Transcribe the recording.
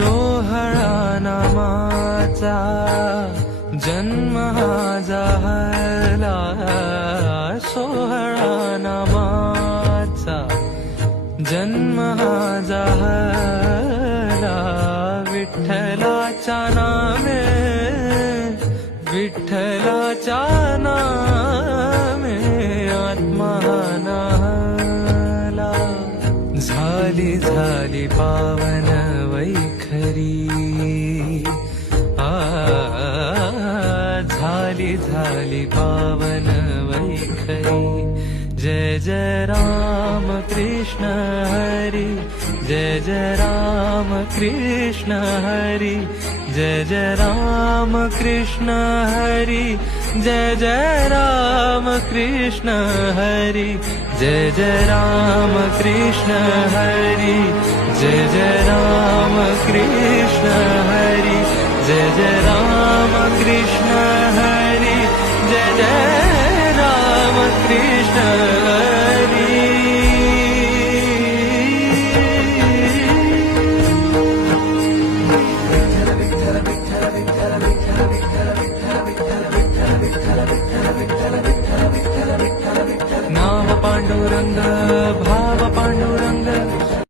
सोहळा नामाचा जन्म हा झाला, सोहळा नामाचा जन्म हा झाला. विठ्ठलाच्या नामे, विठ्ठलाच्या नामे आत्मा नाहला. झाली झाली पावन वैखरी, झाली झाली पावन वैखरी. जय जय राम कृष्ण हरी, जय जय राम कृष्ण हरी, जय जय राम कृष्ण हरी, जय जय राम कृष्ण हरी, जय जय राम कृष्ण हरी, जय जय राम कृष्ण हरी, जय जय